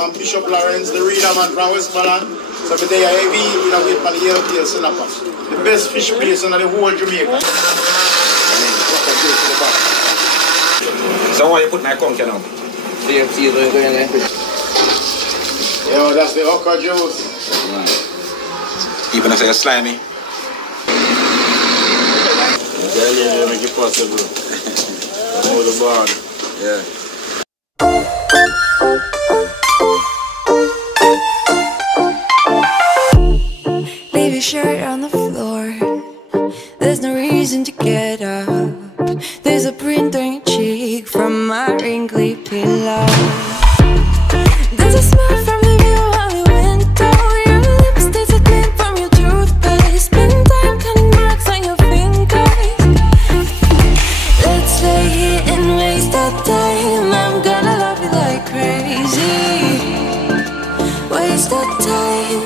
I'm Bishop Lawrence, the reader man from Westmoreland. So today I have been wait for the yellow tail snapper. The best fish place in the whole Jamaica. So why you put my conch now? Yo, that's the okra juice. Even if it's slimy. Yeah, make it possible. Know the bond. Yeah. Leave your shirt on the floor. There's no reason to get up. There's a print on your cheek from my wrinkly pillow. There's a smell from the view of the window. Your lipstick's a glint from your toothpaste. Spend time cutting marks on your fingers. Let's stay here and waste our time. I'm gonna love you like crazy. Waste our time.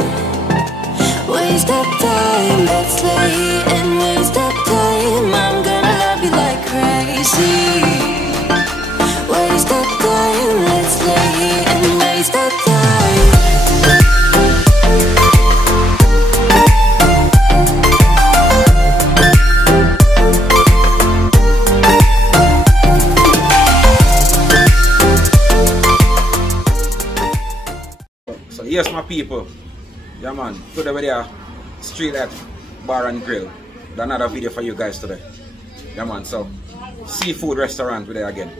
Waste that time, let's lay here and waste that time. I'm gonna love you like crazy. Waste that time, let's lay here and waste that So yes, my people. Yeah man, today we're there, street at bar and grill. Another video for you guys today. Yeah man, so seafood restaurant we're there again.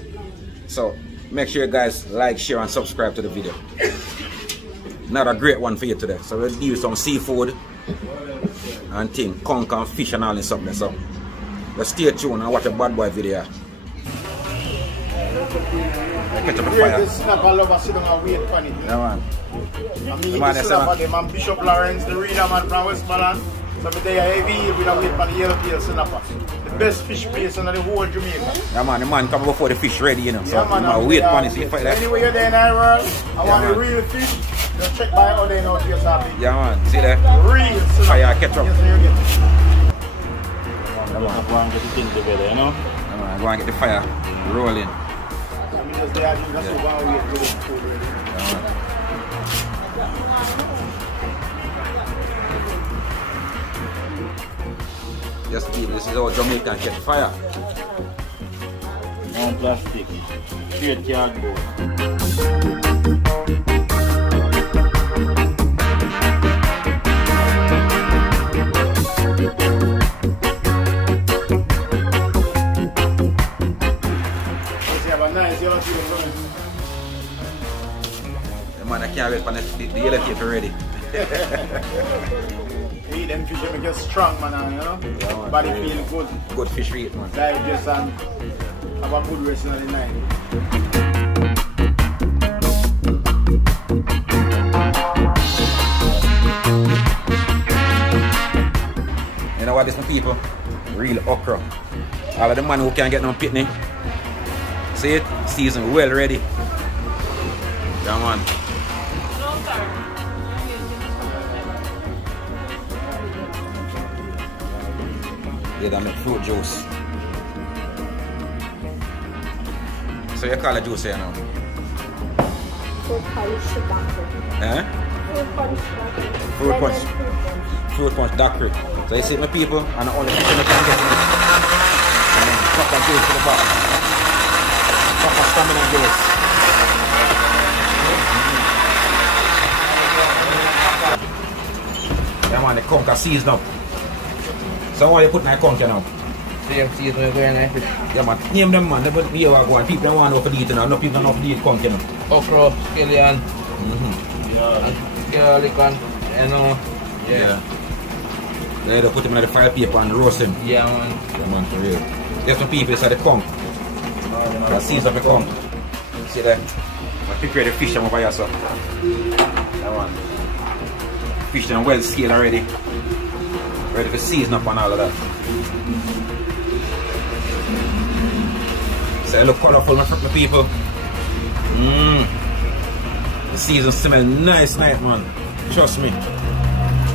So make sure you guys like, share and subscribe to the video. Another great one for you today. So we'll do some seafood and thing, conch and fish and all this something. So let's stay tuned and watch a bad boy video. Catch up the fire. Yeah man. I'm Bishop Lawrence, the reader man from Westmoreland. So today I have been wait for the yellow tail snapper. The best fish place in the whole Jamaica. Yeah man, the man come before the fish ready, you know. So yeah, man, I wait for it. Anyway you're there in the world, I want the real fish. Just check by how they know to yourself. Yeah man, see there? Real snapper. Fire catch up. Yes, you get it. Yeah man, go and get the thing together, you know? Yeah man, go and get the fire rolling. I mean just there, that's what I wait for the food ready. Yeah man. Just eat, this is how Jamaican catch fire. No plastic, straight cardboard. The man, I can't wait for the yellow tape already. Eat them fish, make you strong, man, you know? Yeah, man, body feel good. Good fish to eat, man. Digest and have a good rest in the night. You know what this, my people? Real okra. All of the man who can't get no pitney. See it? Seasoned well ready. Yeah, man. Yeah, that make fruit juice. So you call it juice here now? Fruit punch daiquiri. Eh? Fruit punch daiquiri. Fruit punch. Fruit punch daiquiri. So you see my people, and the only people that can get in it. And then proper juice to the bottom. Proper stamina juice. Yeah man, the conch are seasoned up. So why you put my conch now? Same season going on. Yeah man, name them man, never hear what go on. People don't want to eat it now, no people don't know to eat conch now. Okra, scallion, garlic and, you know. Yeah. They put them in the fire paper and roast them. Yeah man. Yeah man, for real. There's some people inside the conch. The seeds of the conch. See there? I prepare the fish over here, so. Yeah man. Fish them well scaled already. Ready for season up and all of that. So it look colorful, my people. The season smell nice, man. Trust me.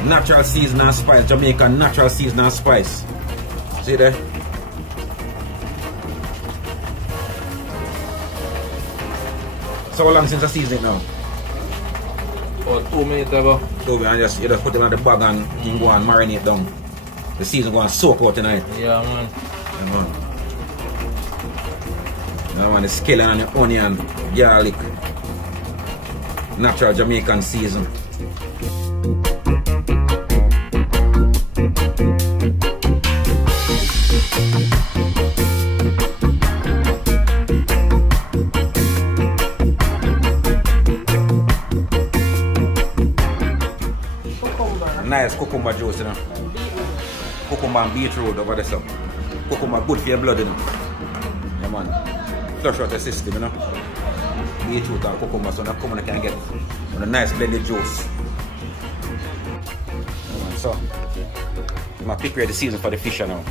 Natural season and spice. Jamaican natural season and spice. See there? So how long since I season it now? About 2 minutes ago. So you just put it on the bag and you can go and marinate down. The season go and soak out tonight. Yeah, man. Yeah, man. Now man, the scallion and the onion, garlic. Natural Jamaican season. Nice cucumber juice, you know. Cucumber and beetroot over there, so. Cucumber good for your blood, you know. Yeah, man. Flush out the system, you know. Beetroot and cucumber, so now cucumber can get a nice blended juice. Yeah, man. So, I'm going to prepare the season for the fish now.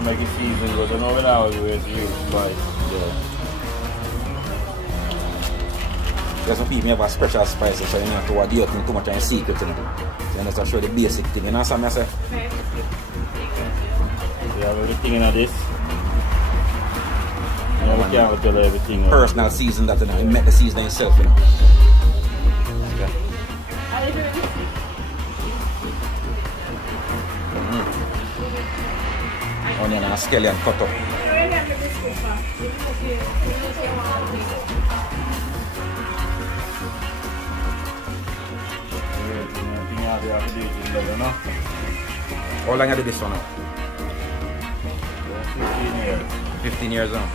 Make it season, but I know when I was with you, but There's some people have a special spices, so you don't have to adhere to too much on secret, you know. So you just show the basic thing, you know what I say? you have everything in this. Yeah, we can't tell everything. Personal season that, you know, you make the season itself, you know. Okay. Onion and scallion cut up. How long have you do this one now? 15 years. 15 years now.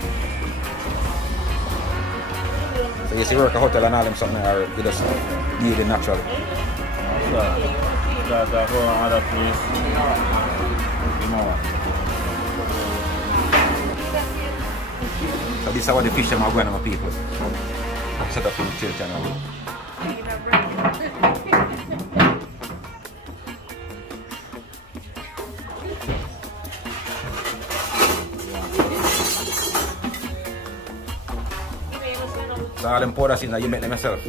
So you see work a hotel and all them something, or you just do it naturally? That's a whole other place. You know. So this is how the fish are going on, people. Set up in the chill channel. So all them powder seeds, you make them yourself?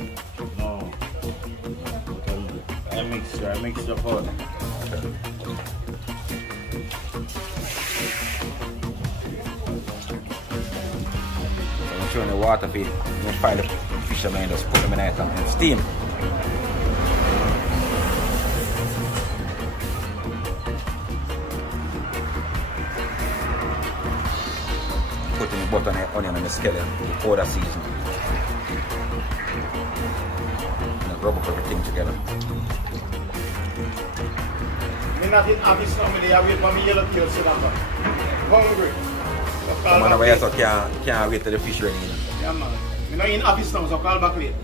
No. I mix the powder. In the water feed, you fry the fish and just put them in it and steam. Put in the butter and the onion and the scallion, the powder season. And rub up everything together. I'm not in office normally, I wait for me yellow tail sit up. Hungry. Come on, I can't wait till the fish ready. Yeah, man. I'm not in office now, so call back later.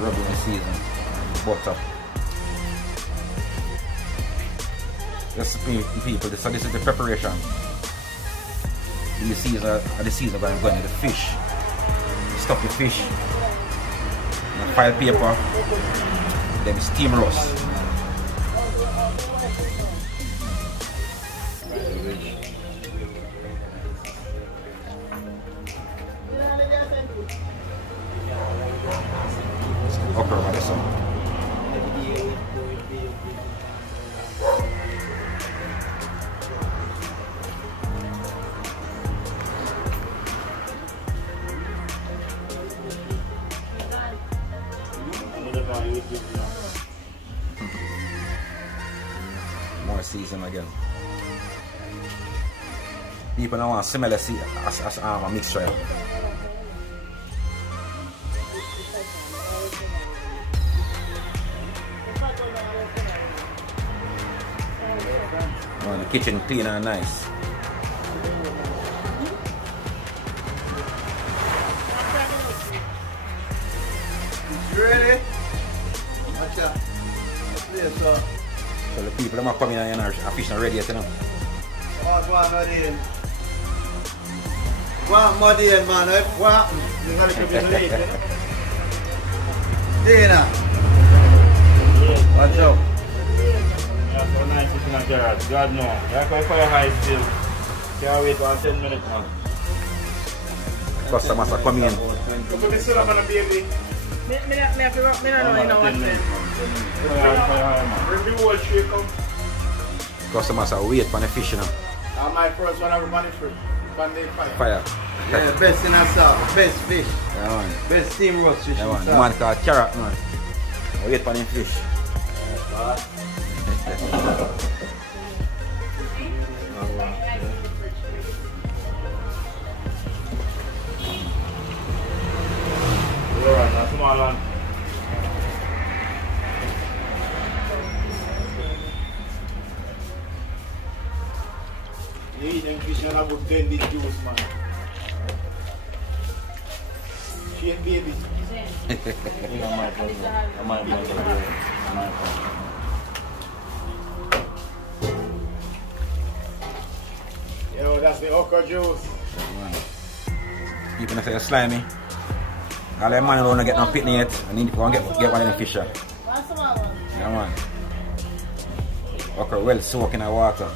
Rubbing the season, butter. Just people, so this is the preparation. These seeds are the season where I'm going to the fish. You stuff the fish in a file paper, then steam roast. Okra over this one. More season again. People don't want similar as a mixture. Oh, the kitchen clean and nice. You ready? Watch out. Yes, sir. So the people that are coming in and are fish not ready yet, you know. Go on, Muddy. Go on, Muddy, man. What happened? You're not going to be late, you know? Dana. Watch out. Yeah, so nice sitting in the garage. God no. You can fire high still. Can't wait for 10 minutes now. Customers are coming in. Put this up on the baby. Me don't know what to say. Review what she come. Customers are waiting for the fish, you know. My first one, everybody free. Bandit fire. Fire. Yeah, best in South, best fish. Yeah, man. Best steam roast fish. Yeah, man. The man called Carrot, man. Wait for the fish. Alright, that's small one. You eat them fish and have about 10 big juice, man. She and baby. You know my problem. My problem. My problem. Yo, that's the okra juice. People say you're slimy. All them man don't get no pitney yet. I need to go and get one of them fish. Yeah, man. Okra well soaked in the water.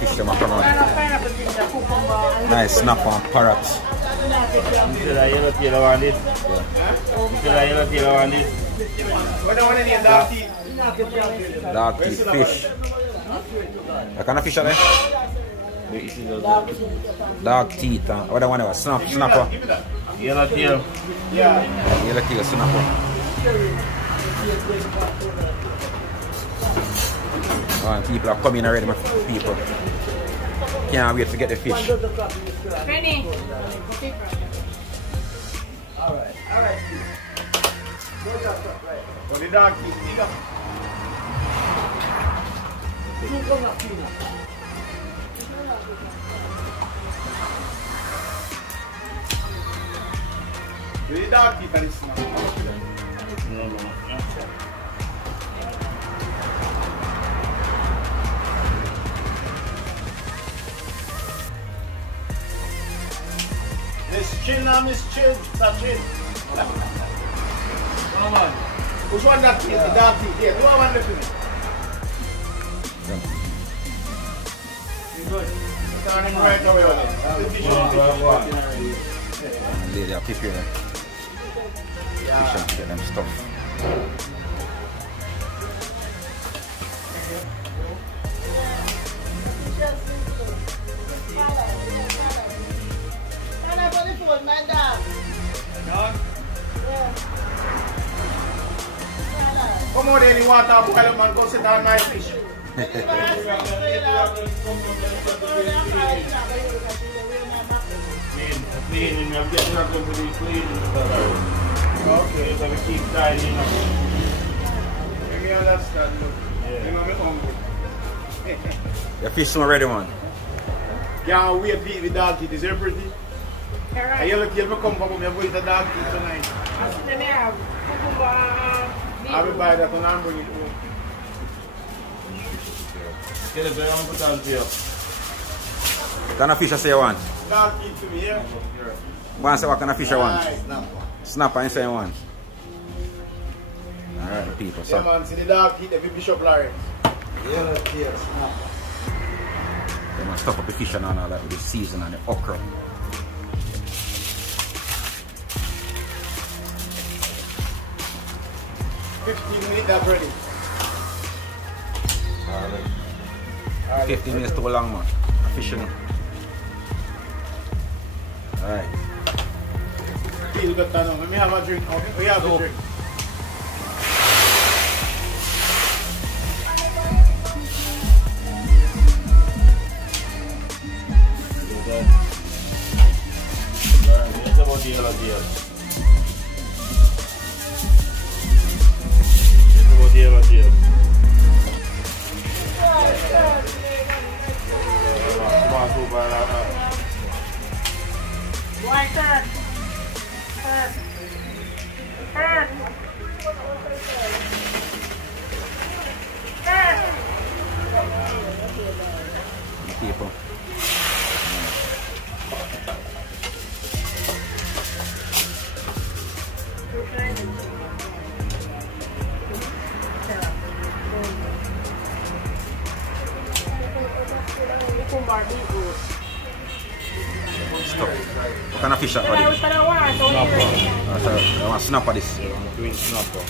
Fish them up around. Nice snap on parrots. You see that yellow tail on this? You see that yellow tail on this? What do you want to name dark teeth? Dark teeth fish. What kind of fish are they? Dark teeth. What do you want to snapper? Yellow tail. Yeah. Yellow tail snapper. People are coming already, my people. Can't wait to get the fish. Penny. Alright. What the dark teeth? The dark teeth are this now. No. Miss Chin now, Miss Chin. Stop Chin. Come on. Which one that is? The dark teeth. Yeah, do I want left in it? You good? Turn him right away on it. The fish And lady are preparing fish and get them stuff. Come on, any water boil man, go sit on my fish. Cleaning, I'm getting up to the cleaning. Okay, so we keep tidying up. Let me understand, look. You know me hungry. The fish are ready, man. Can't wait to eat with dog teeth. Is it pretty? I yellow tail me come from me, I'm going to dog teeth tonight. Let me have cucumber. I will buy that and I'll bring it home. Get it, I'm put on here. What kind of fish I say you want? Dog teeth to me, yeah? One say what kind of fish I want? Nice, snapper. Snapper and say you want. Alright, people. Yeah, So, man, see the dog teeth, every Bishop Lawrence. Yellow tail, snapper. they must stuff up the fish and all that with the season and the okra. $15 minutes, that's ready. Alright, 15 minutes too long, man. Fishing. Alright. Feel good now. Let me have a drink. Okay? We have a drink. It's about the yellow deal. It's about the yellow deal. Why, sir? People. Stop. What kind of fish are these? I want snapper this. Green snapper.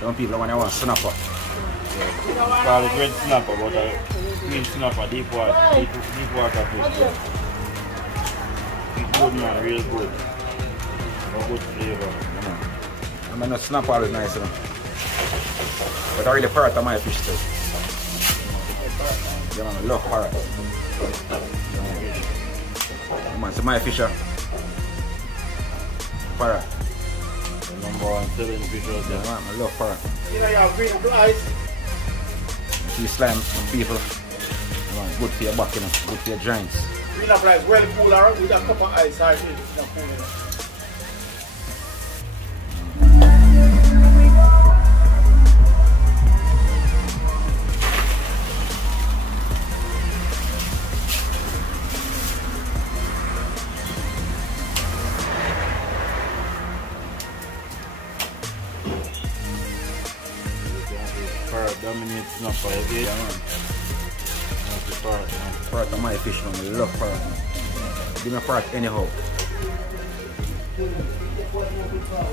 Some people want snapper. Call it red snapper, but green snapper, deep water fish. It's good, man, real good. A good flavor. I mean, the snapper is nice, you know. But I really part of my fish too. Yeah, man, I love parrot. Yeah, man, so my fish are parrot. The #1 selling fish out there. Yeah, man, I love parrot. You know, you have green flies. See slime and people. Yeah, man, good for your back, you know. Good for your joints. Green flies well cool around with a cup of ice. I think it's not cool enough. Parrot dominates snapper, okay? Yeah, man. That's the parrot, man. Parrot are my fish, man. I love parrot. Give me a parrot anyhow.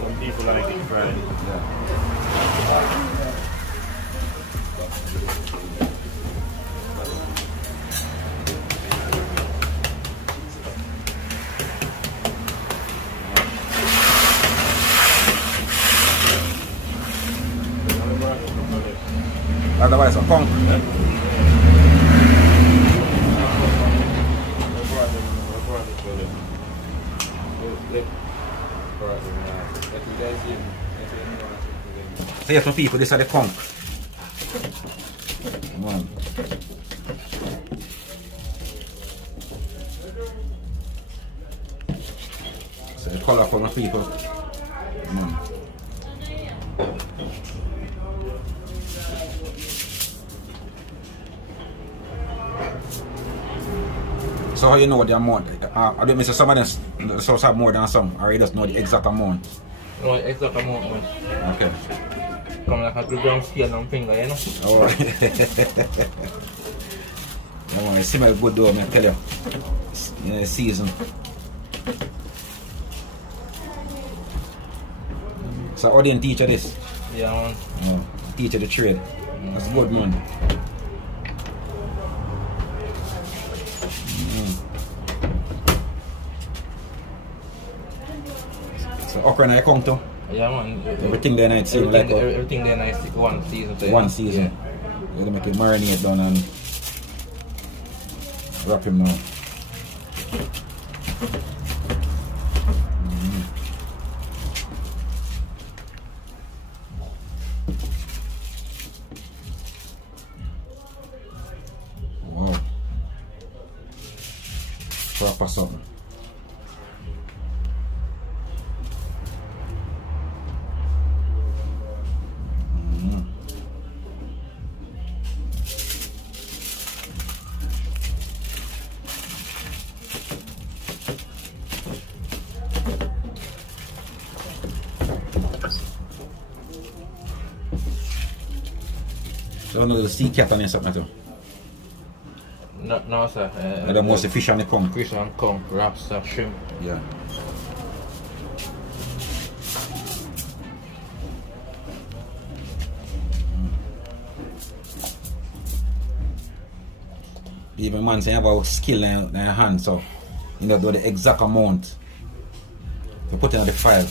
Some people like it fried. Yeah. Otherwise, I'm punk. So yes, my people, these are the conch. One. So the colorful, my people. One. So how you know the amount? I don't mean some of them sauce have more than some, or you just know the exact amount? No, the exact amount, man. Okay. Come like a 2 gram scale on finger, you know? Alright. Yeah, man, it smells good though, man, I tell you. Yeah, season. So how didn't teach you this? Yeah, man. Oh, teach you the trade. That's good, man. So okra na you come to? Yeah, man. Everything there night season like everything there nice, one season. So one season. You gotta make it marinate down and wrap him now. Wow. Proper something. So no sea cat and something too? No, sir. And the most fish on the conch? Fish and conch, lobster, shrimp. Yeah. Even man say about skill in your hand, so you know do the exact amount. You put it on the file.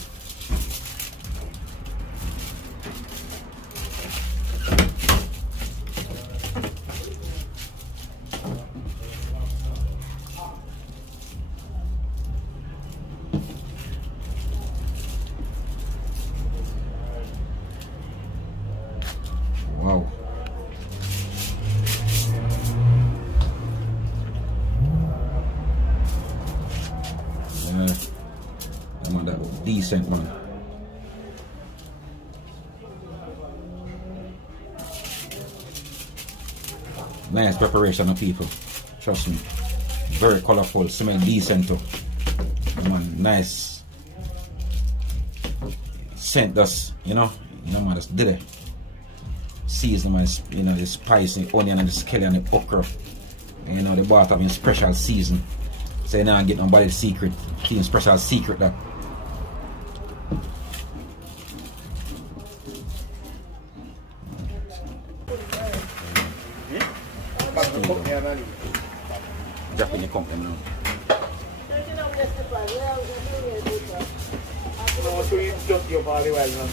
Wow. Yeah, man, that look decent, man. Nice preparation of people. Trust me. Very colorful. Smell decent too. Yeah, man, nice. Scent dust, you know, man, just did it. Season my, you know, the spice, the onion and the scallion and the okra. And, you know, the bought having special season. So you now get nobody's secret. Keep special secret that. Drop in the company now. No, so you dirty up all the while, man.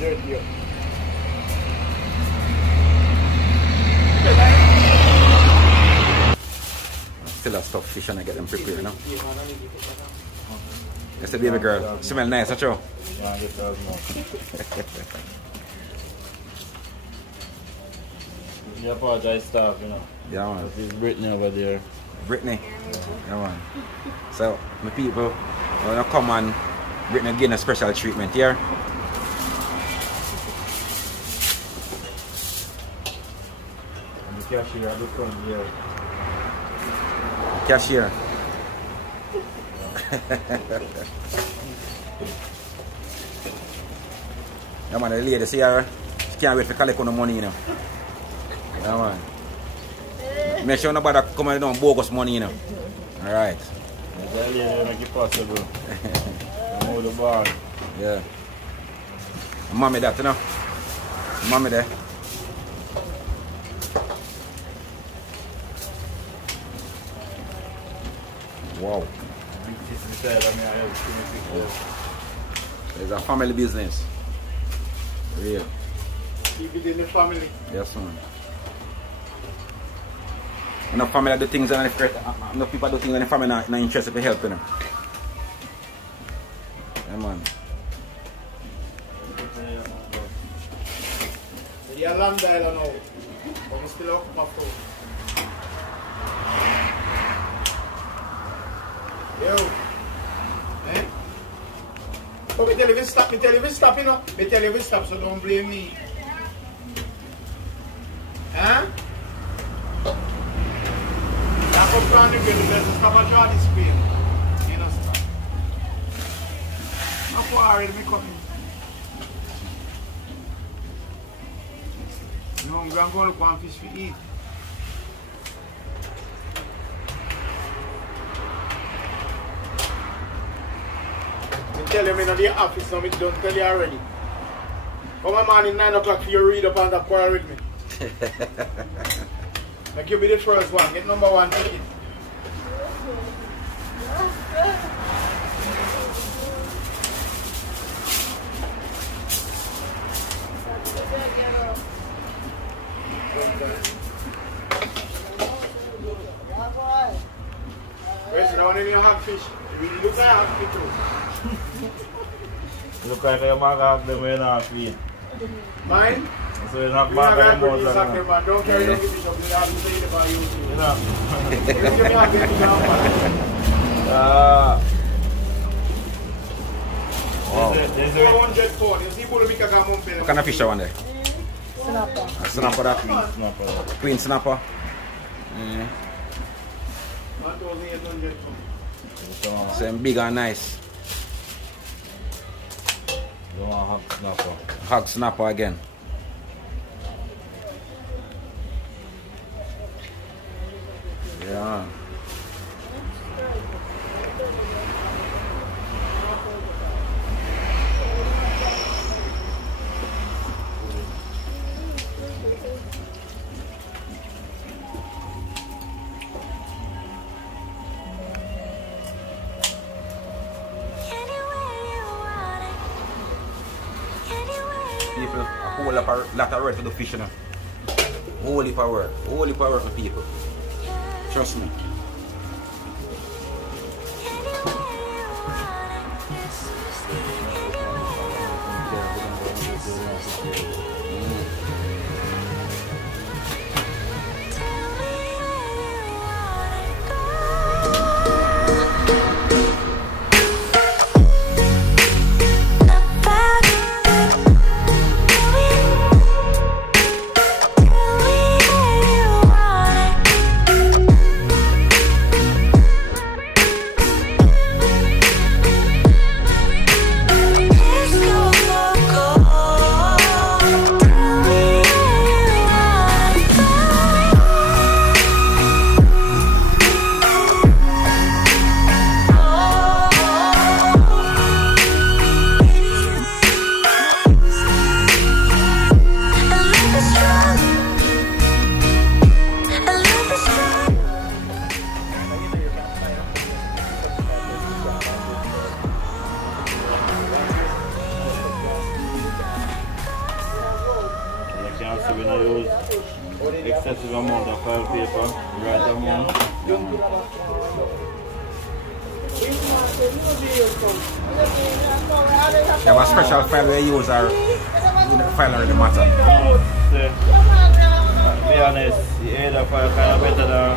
Dirty up. Still have stuff fish and I get them prepared now. That's the baby girl. Smell nice, that's true. Yeah, I get those more. You apologize, staff, you know. Yeah, man. There's Brittany over there. Brittany. Yeah, man. So, my people, when I come on, Brittany getting a special treatment here. And the cashier at the front here. Cashier. Yeah, man, the lady see her, she can't wait to collect on the money, you know. Yeah, man. Make sure nobody come and down bogus money, you know. Alright. That lady make it possible. Move the bar. Yeah. Mommy that, you know. Mommy there. Wow. It's a family business. Real. Keep it in the family. Yes, man. Enough family do things and enough people do things and the family not interested to help them. Yeah, man. You're a long dial now. But I'm still up my phone. Yo. Eh? Oh, me tell you stop, you know. Me tell you stop, so don't blame me. Huh? That's what brand new girl, you stop and draw this pain. You know, stop. I'm worried, me coming. No, I'm going to go look one fish to eat. I tell you, I'm in the office, so I don't tell you already. Come on, man, in 9 o'clock for you read up and that quarrel with me. Like you be the first one, get number 1 ticket. Where's the one in your hagfish? You really look like a hagfish too. Look like you're going to have them when you're not feed. Mine? So you're not You're not going going to to put man. Don't carry the fish up. You have to say it about you. You know? You give me a bit of Wow. There's 100 pounds. You see, Bolo Mika got one What kind of fish that one there? Snapper. A snapper that? snapper. Queen snapper. Yeah. 1,800 pounds. Same big and nice. You want hot snapper. Hog snapper again. Yeah. whole lot of work to do fish, you know. Whole heap of work for people. Trust me. Excessive amount of file paper, right amount. You have a special file where you use our file already matter. Be honest, the other file kind of better than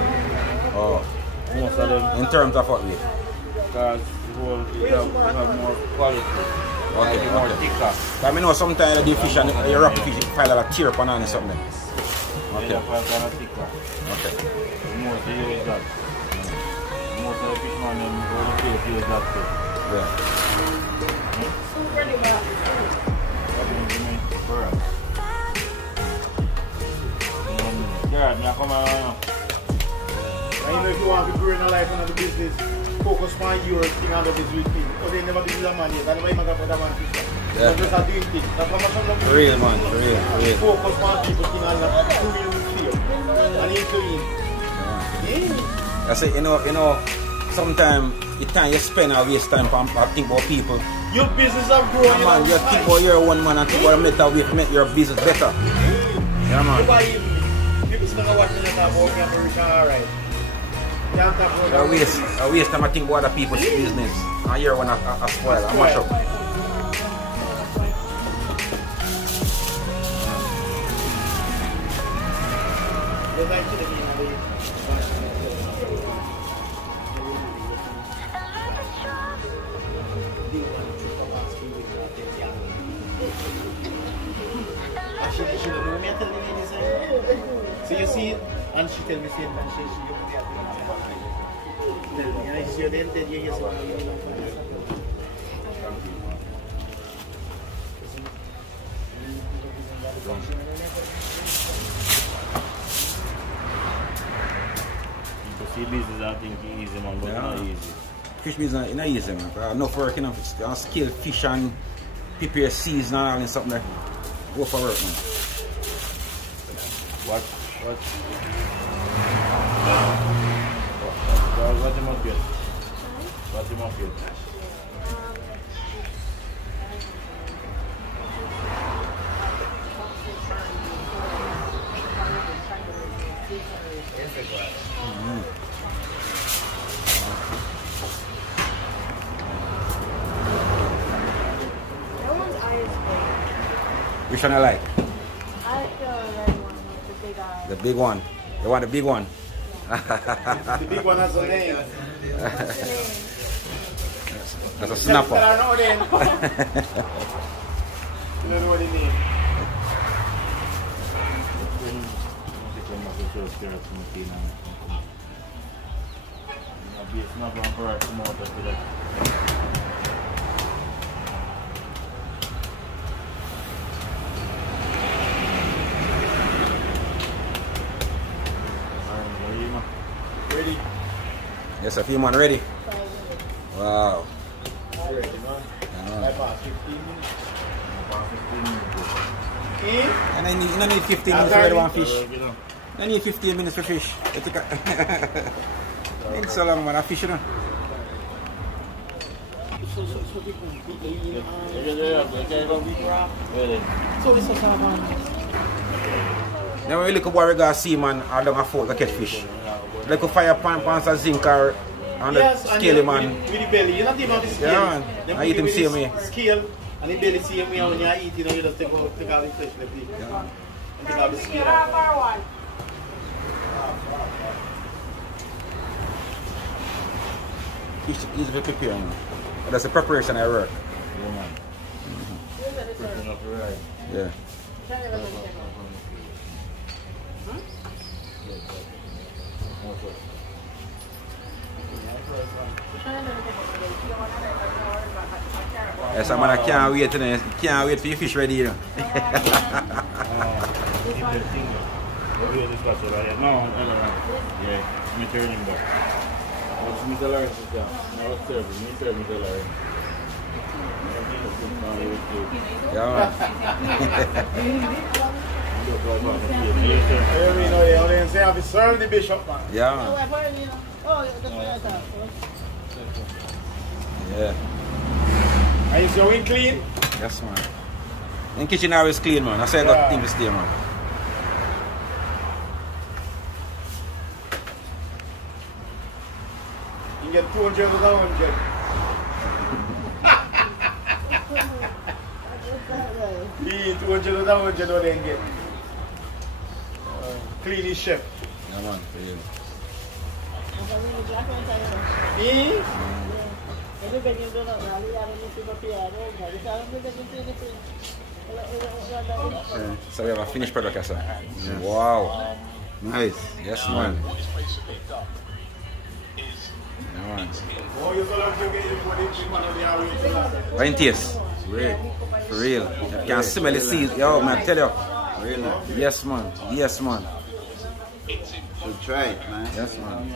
most of them. In terms of what way? Because you have more quality. Okay, More thicker. But I know sometimes the fish and the rock fish file will tear up on something. The other file kind of thicker. Okay. Most of you use that. Most of the fishermen go to field use that too. Yeah. Yeah, come on. If you want to grow in a life and the business, focus on your thing and the business thing. Because they never give you money, they never even got that one fish. Yeah. Just are doing things. That's what I'm For real, man. For real. Focus on people thing and do real feel. And you doing. I say, you know, sometimes the time you spend or waste time on think about people. Your business have grown. Yeah, man, you think about your one man and think about a better way to make your business better. Yeah, man. People still watching it about America, alright. I waste time I think about other people's business. And your one a spoil, a mash up. So you see it, and she tell me same man, she you then tell you yes. See business, I think it's easy, man, but Yeah. not easy. Fish business is not easy, man. Enough work, you know, skill fish and prepare seeds and all and something there. Go for work, man. What you must get? What you must get? Which one I like? I like the red one with the big eye. The big one. You want the big one? The big one has a name. That's a snapper. I know them. You don't know what it means. It's not going for us to motor today. Ready? Yes, a few man ready. Wow. Ready, man. I pass 15 minutes. And I need 15 minutes to ready one fish. I need 15 minutes for fish. It's so long, man. I fish, you know. Now when you look at what we got see man, I don't afford to catch fish. Like a fire pan, pans of zinc or on the scale man. With the belly, you not even on the scale. Yeah, man. I eat him same way. Scale and the belly same way when you eat, you know, you just take all the flesh left. Yeah. And take out the scale. Easy to prepare, man. That's the preparation I work. Yeah, man. Yeah. Yes, man, I can't wait, you know. Can't wait for your fish ready, you know. No, yeah, me turn him back. What's Mr. Larry? Now it's serving. Me serve Mr. Larry. Yeah, man. They say have to serve the bishop, man. Yeah, man. Yeah. And is your wing clean? Yes, man. In kitchen always clean, man. I say I got things to stay, man. You get 200 or 100. He 200 or 100 or then get. Clean his chef. Yeah, man. For you. Me? So we have a finished product, yes, sir. Yeah. Wow. Nice. Yes, man. Yeah, man. What in taste? For real. You can smell the seeds. Yo, man, I tell you. Really? Yes, man. Yes, man. Should try it, man. Yes, man.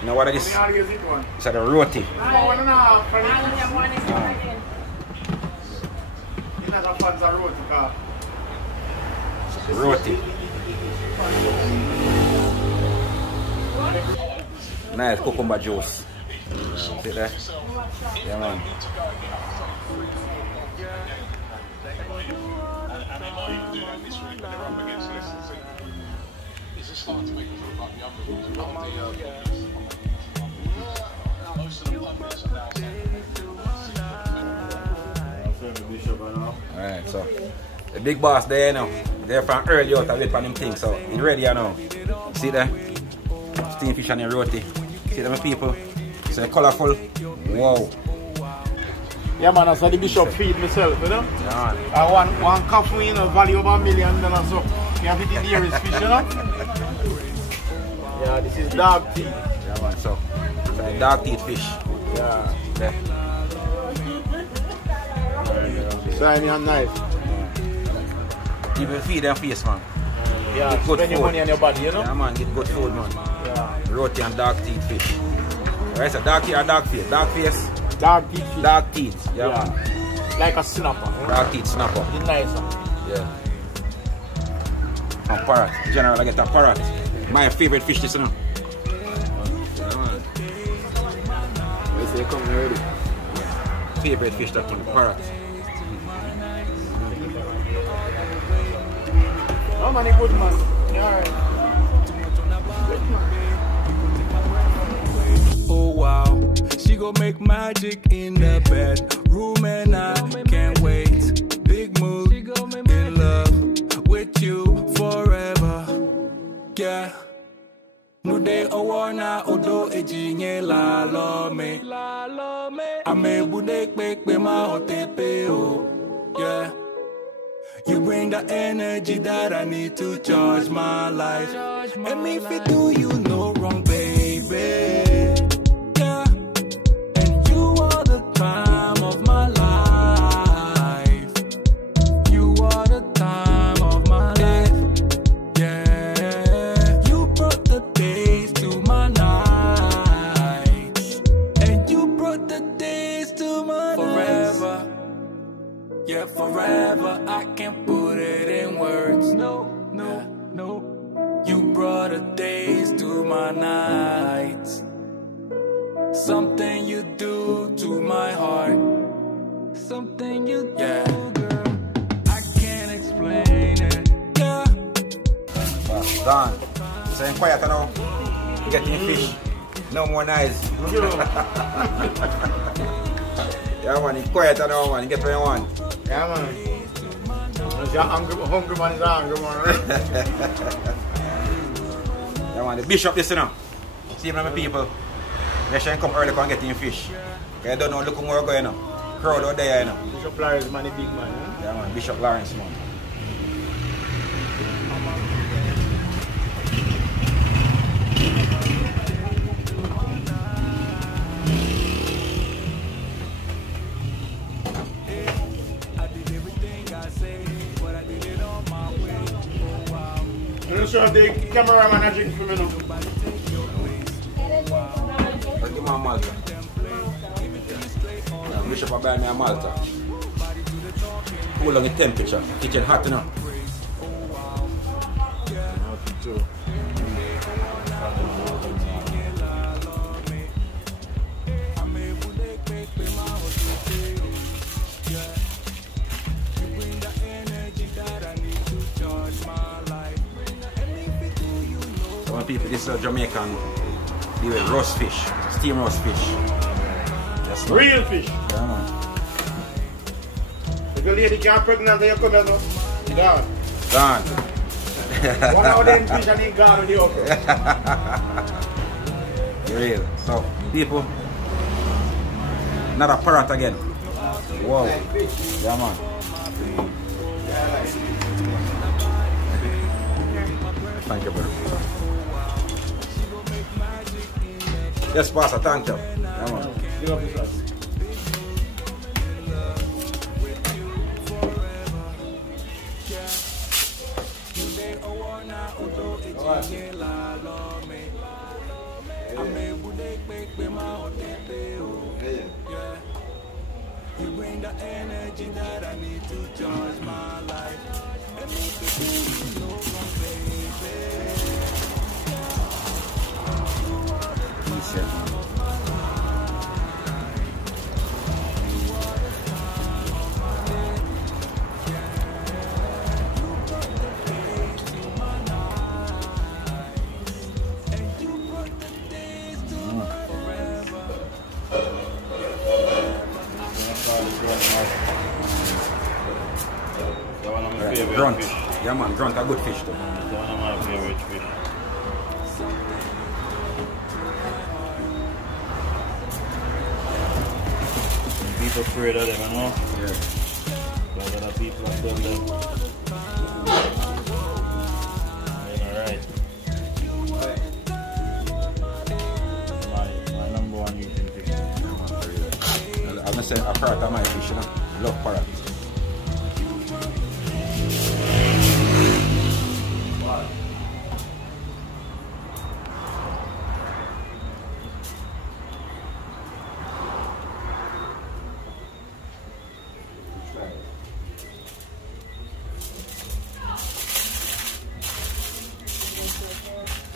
You know what it is? It's like a roti. Roti. Nice cucumber juice. See that? Yeah, man. Alright, so the big boss there now. They're from early out to wait for them things, so you ready now. See there? Steam fish and the roti. See them people? So colourful. Wow. Yeah, man, that's how the bishop feed myself, you know? Yeah, man. I want one coffee, you know, value over $1 million, so you have it in the areas fish, you know? Yeah, this is dog teeth. Yeah, man, so the dog teeth fish. Yeah. There. Shiny and nice. Even feed them face, man. Yeah, Get good spend your food. money on your body, you know? Yeah, man, get good food, man. Yeah. Roti and dog teeth fish. Alright, so dog teeth or dog face? Dog face? Dog teeth fish. Dog teeth, yeah, Yeah. man. Like a snapper. You know? Dog teeth snapper. It's nice. Yeah. And parrot. General, I get a parrot. My favorite fish, this, you know. Yeah, man. They say come already. Favorite fish, that one, parrot. No, man, good man. Yeah, alright. Oh wow, she gon' make magic in the bedroom and I can't wait. Big move, in love with you forever. Yeah. No day owana odo ejinye la lo me. Ame budek bek be ma otepe o. Yeah. You bring the energy that I need to charge my life. And if it do you no wrong, baby. Yeah. And you are the time of my life. You are the time of my life. Yeah. You brought the days to my nights. And you brought the days to my forever. Yeah, forever, I can't put it in words. No, no, no. You brought the days to my nights. something you do to my heart. Something you do, girl. I can't explain it. Yeah. Gone. Saying quiet now. Getting fish. No more noise. Yeah man, it's quiet now man. Get what you want. Yeah man. You're hungry man is hungry man. Yeah man, the bishop this you know. See my people. They should come early and get in fish. I don't know, look how more going on. Crowd out there, you know. Bishop Lawrence man, the big man. Yeah man, Bishop Lawrence man. I'm not sure if the cameraman has drink for me now. Let's give me a Malta. Bishop will buy me a Malta. Cool on the temperature. Kitchen hot enough. Some people, this is a Jamaican, they with roast fish, steam roast fish. That's Real fish. Yeah man. If your lady can't pregnant, you come here, so you gone. Gone. One of them fish and he gone with the other. Real. So, people, another parrot again. Wow. Yeah man. Thank you, bro. Yes, Pastor, thank you. Yeah man. Give up the sauce. You bring the energy that I need to charge my life. Grunt. Yeah man, grunt a good fish too. That's one of my favorite fish. People afraid of them, you know? Yeah. Because other people have done them. Alright. My number one eating fish. Yeah man, for real. I'm gonna say a parrot of my fish, you know. Love parrot.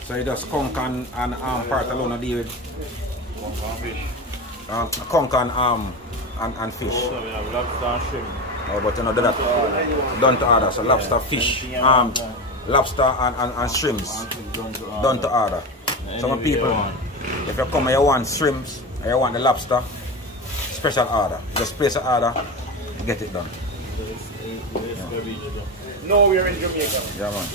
So you just conch and part alone or deal with Fish. conch and fish. So we have lobster and shrimp. Oh, but you know that done to order. So lobster, fish, lobster and shrimps done to order. Some people, if you come and you want shrimps and you want the lobster, special order. Just place an order, get it done. No, we're in Jamaica. Yeah man.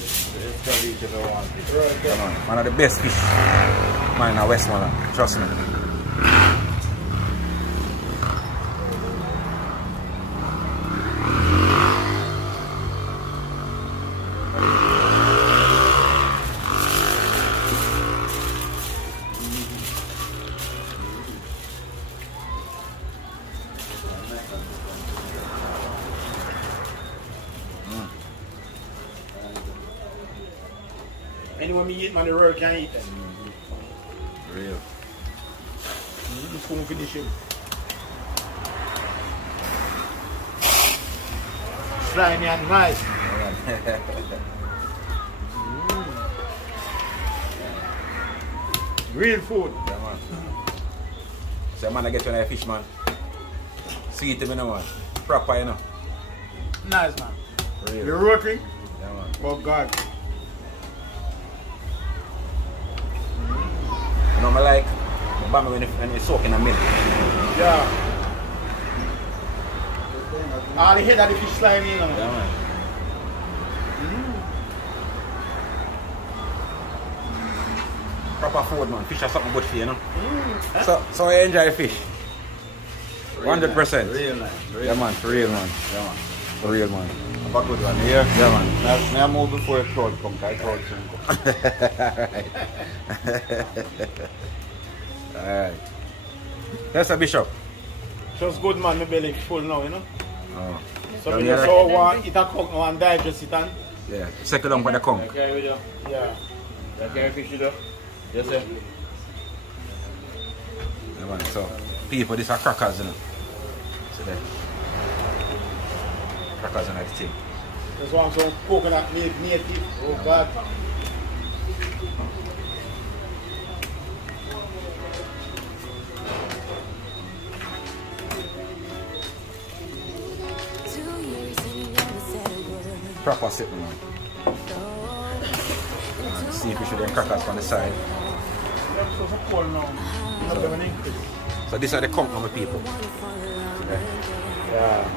Right. Yeah man. One of the best fish mine in Westmoreland. Trust me. Anyone me eat man, the world can eat them. Real. You just couldn't finish him. Slimy and nice. Real food. Yeah, man. So man, I get one of the fish, man. Sweet him, you know, man. Proper, you know. Nice, man. Real. The rotary. Yeah, man. Oh, God. You know, I like bammy when it's soaking in milk. Yeah. All the head of the fish slime, you know. Yeah, man. Proper food, man. Fish are something good for you, you know. So I enjoy the fish. 100%. Real nice. Yeah, man. For real, man. Yeah, man. For real, man. Have a good one here. Yeah, man. Now I move before a crowd come. I crowd soon come. Alright. That's a bishop. Just good, man. My belly full now, you know. Oh. So Yeah, we yeah, just all want eat a cook now and digest it and Yeah. Second down for the conch. Okay, we do. yeah. You carry fish, you do? Yes, sir. Yeah, man. So, people, these are crackers, you know. So there. Crackers and like thing. Just want some coconut native. Oh, God. Proper sitting, man. And see if we should have crackers on the side. Them so cold now. Not even increase. So these are the conch of my people. Yeah. Yeah.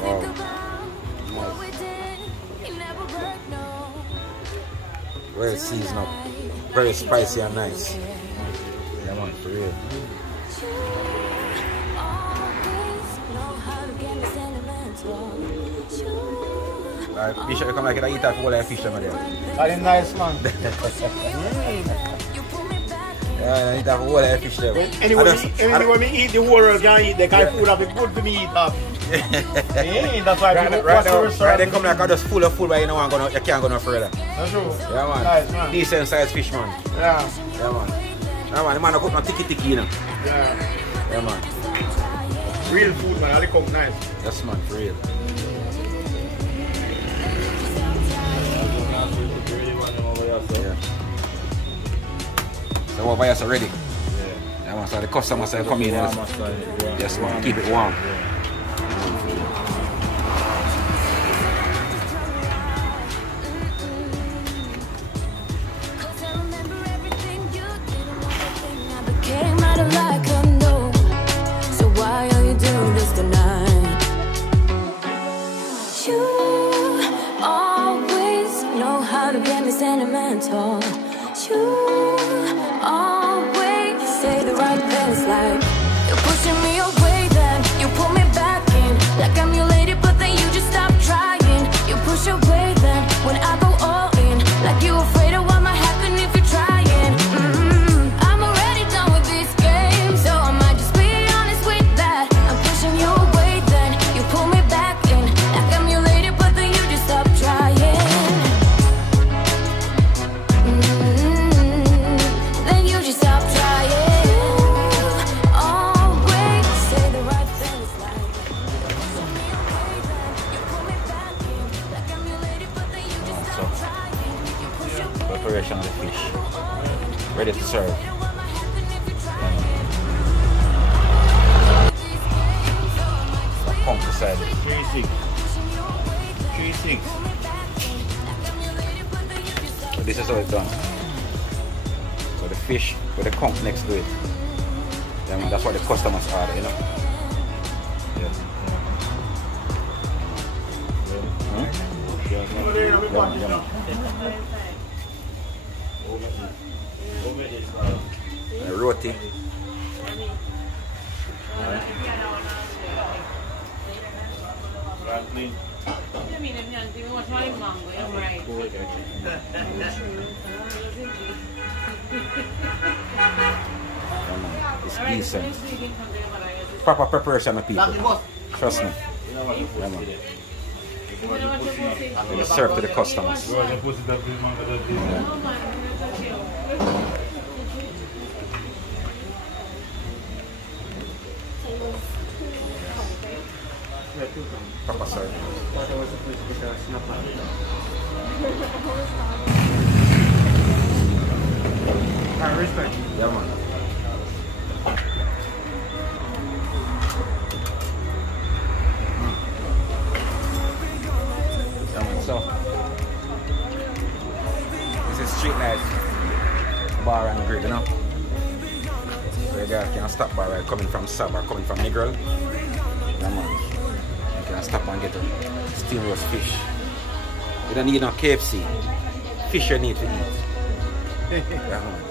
Wow. Well seasoned up. Very spicy and nice. Yeah, man, for real. Bishop, you come like I eat that whole fish over there. That is nice, man. Yeah, I eat that whole fish there. Anyway, me eat, the whole world can eat. They can food have it good to me eat up. Yeah, that's why people right, they come like I just full of food, but you know you can't go no further. That's true. Yeah, man. Nice, man. Decent sized fish, man. Yeah. Yeah, man. Yeah, man. The man don't cook no tiki, you know. Yeah. Yeah, man. Real food, man. They cook nice. Yes, man, for real. Yeah. So over here, so ready? Yeah, man. So the customers are coming in. Yes, man. Keep it warm. Sentimental. You always say the right things, like you're pushing me away, then you pull me back in, like I'm your lady, but then you just stop trying. You push away, then when I go all in, like you afraid of what might happen if you're trying. I'm already done with this game, so I might just be honest with that. I'm pushing you away, then you pull me back in, like I'm your lady, but then you just stop trying. Preparation of the fish. Ready to serve. Pump beside it. 3-6. 3-6. So this is how it's done. So the fish with the conch next to it. Yeah, man, that's what the customers order, you know. Yeah. Roti. It's decent. Proper preparation of people. Trust me. Yeah, man. They serve to the customers. Proper serve. I respect you. Yeah, man. guys can stop by right coming from Sab or coming from Negril. Yeah, man. You can stop and get a steam roast fish. You don't need no KFC. Fish you need to eat. Yeah, man.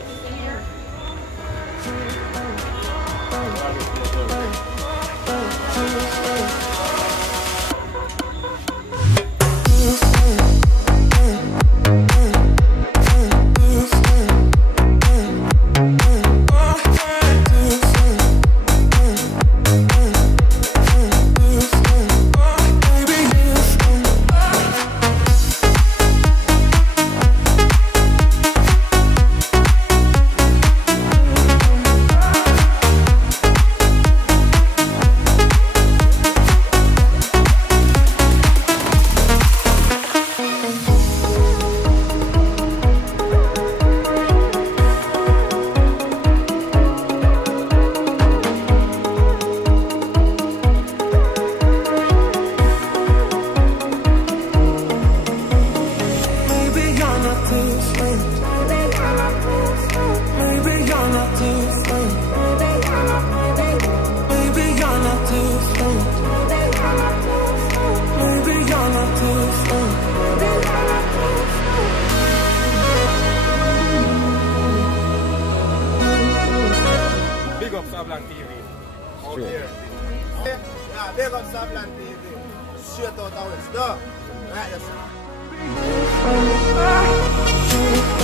Big up Savland TV. Out here. Yeah, big up Savland TV. Straight out of West. Right, yes.